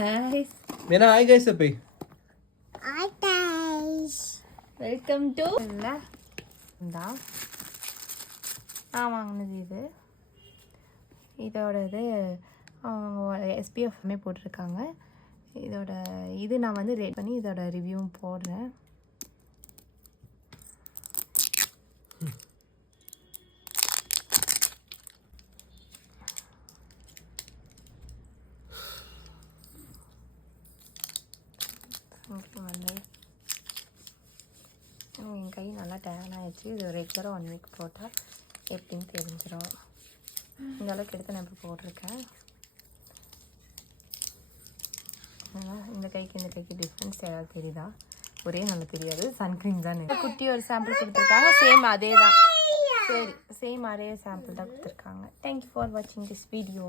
guys. Mena, hi guys அப்பே. Hi guys. Welcome to இல்ல இந்தா நான் வாங்கினது இது. இதோட இது SPF போட்டிருக்காங்க. இதோட இது நான் வந்து ரேட் பண்ணி இதோட ரிவ்யூவும் போடுறேன். வந்து என் கை நல்லா டேன் ஆகிடுச்சு. இது ரெகுலராக 1 வீக் போட்டால் எப்படின்னு தெரிஞ்சிடும். இந்த அளவுக்கு எடுத்து நான் இப்போ போட்டிருக்கேன். இந்த கைக்கு டிஃப்ரென்ஸ் ஏதாவது தெரியுதா? ஒரே நல்லா தெரியாது. சன்க்ரீம் தான் குட்டி ஒரு சாம்பிள் கொடுத்துருக்காங்க. சேம் அதே தான். சரி, சேம் அதே சாம்பிள் தான் கொடுத்துருக்காங்க. தேங்க்யூ ஃபார் வாட்சிங் திஸ் வீடியோ.